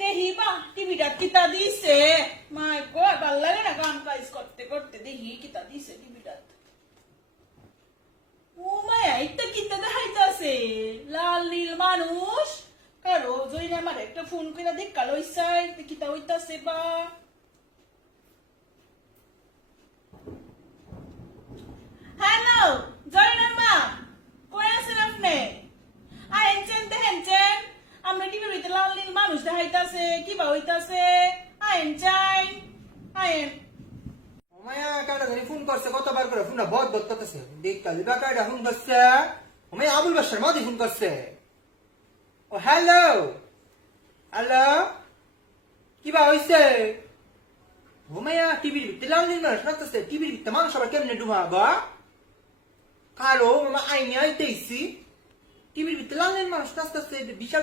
দেখি বা টিভিটা কিতা দিছে? মাই গো ভালো লাগে না গান কাজ করতে করতে। দেখি কিতা দিছে টিভিটা ও মায়া এটা কিতা দেখাইতাছে? লাল, নীল মানুষ? কারও জইনা আমার একটা ফোন করে দেখ কালো ইসাই কিতা হইতাছে বা হ্যালো জয়নার মা কই আছেন আপনি আইনছেন দেখেনছেন আমরা টিভির ভিতরে লাল নীল মানুষ দেখাইতাছে কিবা হইতাছে? আইন চাই আইন মায়া কাটা ধরে কি বা টিভির ভিতরে মানুষ নাচতেছে টিভির ভিতরে মানুষ আবার কারও মামা আইনি টিভির ভিতরে লাল মানুষ নাচতেছে বিশাল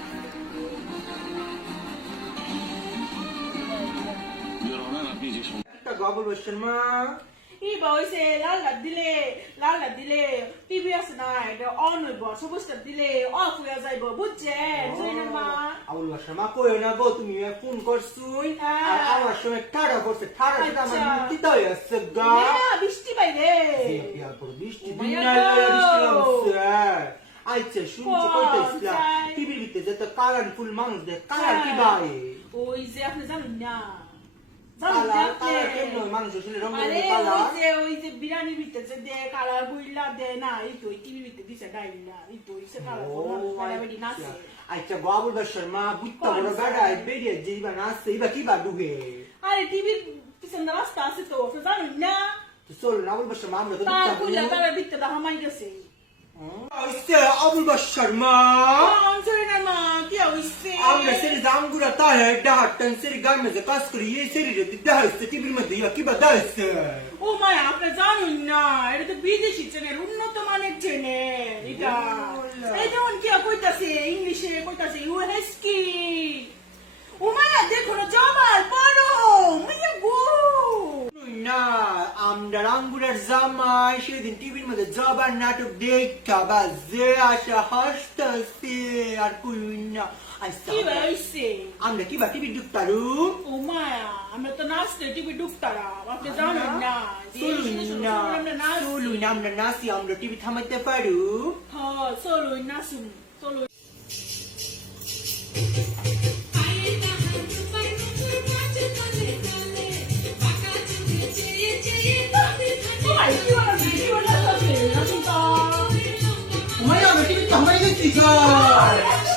একটা গবর বসছেন মা ই বয়সে লাল দিলে লাল দিলে টিভি আছে না এটা অন হইব সবুজটা দিলে অফ হয়ে যাইব মা আবুল বাসার মা কইও না গো তুমি ফোন করছুই হ্যাঁ। আর আমার সময় ঠাড়া করছে সেটা আমার আচ্ছা। মুক্তি দই আছে গা মেয়া, বৃষ্টি বাইরে বৃষ্টি গো। বৃষ্টি আচ্ছা শুনছি চাই? টিভির ভিতরে ফুল মানুষ দেখ কালার কি হ্যাঁ। ভাই ওই যে আপনি জানেন না জানেন না কালার আপনি? কালার কেমন হয়? মানুষ আসলে রঙ আরে ওই যে ওই যে বিরিয়ানির ভিতরে দে কালার গুইলা দে না এই তো টিভির ভিতরে দিছে ডাইলা এই তো ইসে কালার কালার নাচে। আচ্ছা গো আবুল মা কোন বড় চাই? বেরিয়ে যে ইবা নাচছে ইবা কি বা ডুবে? আরে টিভির পিছনে রাস্তা আছে তো জানেন না। তো চলুন আবুল বাসার মা আমরা তো বুঝতে কইলা ভিতরে হামাই গেছে। হইছে আবুল বাসার মা। না মা কি হইছে আমরা সেরি সেরি গামে যে কাজ টিভির মধ্যে কিবা দাইছে ও আপনি জানেন না, এটা তো বিদেশি চেনের উন্নত মানের চ্যানেল এটা ওলা। এই যেমন কি কইতাছে ইংলিশে কইতাছে ইউএসকি ও মায়া দেখো না জামাল পড়ো মাইয়া গো না আমরা রাঙ্গুরার জামাই সেদিন টিভির মধ্যে জবার নাটক দেখা বা যে আশা হাসতেছে আর কই না। কি আমরা কিবা টিভি ঢুকতারু ও মায়া আমরা তো নাচতে টিভি আপনি জানেন না না আমরা নাচি আমরা টিভি থামাইতে পারু। হ্যাঁ চলুন নাচুন God!